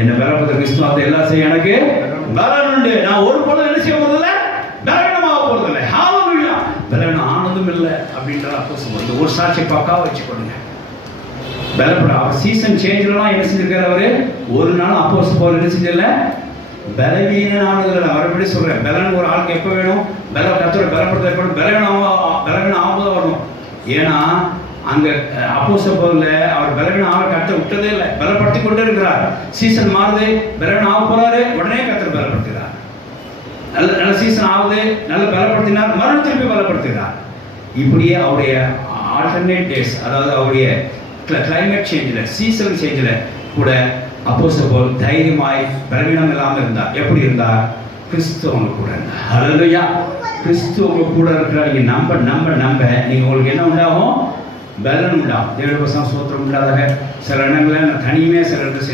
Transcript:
என்ன பலப்படுத்த கிறிஸ்துவாத எல்லாம் செய்ய எனக்கு பலன் உண்டு. நான் ஒரு பொழுது என்ன செய்ய போறதில்லை, பலவீனமாக போறதில்லை. ஹalleluya. பலவீனம் ஆனதும் இல்லை அப்படின்ற அப்போஸ்தலன் இந்த ஒரு சாட்சி பக்காவா வச்சுக்கொள்ளுங்க. பலப்பட அவர் சீசன் சேஞ்ச்லாம் என்ன செஞ்சிருக்காரு, அவரு ஒரு நாள் அப்போஸ்தலன் பவுல் என்ன செஞ்சல பலவீனமானதுல. மறுபடியும் சொல்றேன், பலன் ஒரு ஆளுக்கு எப்ப வேணும், கர்த்தரை பலப்படுத்த எப்ப பலவீனம் ஆகும்போது வரணும். ஏன்னா அங்க அப்போஸ்தலன் பவுல்ல அவர் பலவீனம் ஆக கர்த்தர் விட்டதே இல்லை, பலப்படுத்தி கொண்டே இருக்கிறார். சீசன் மாறுது, பலவீனம் ஆக போறாரு, உடனே கர்த்தர் பலப்படுத்துகிறார். நல்ல சீசன் ஆகுது, நல்ல பலப்படுத்தினார், மறுபடியும் திருப்பி பலப்படுத்துகிறார். இப்படியே அவருடைய ஆல்டர்னேட் டேஸ், அதாவது அவருடைய கிளைமேட் சேஞ்சில், சீசன் சேஞ்சில் கூட அப்போஸ்தலன் பவுல் தைரியமாய் பலவீனம் இல்லாமல் இருந்தார். எப்படி இருந்தார்? கிறிஸ்து அவங்க கூட இருந்தார். ஹல்லேலூயா. கிறிஸ்து உங்க கூட இருக்கிறார். நீங்க நம்ப நீங்க உங்களுக்கு என்ன உண்டாகும், பலன் உண்டாகும். தேவனுடைய ஸ்தோத்திரம் உண்டாதாக. சில இடங்களில் நான் தனியுமே சில இடத்துல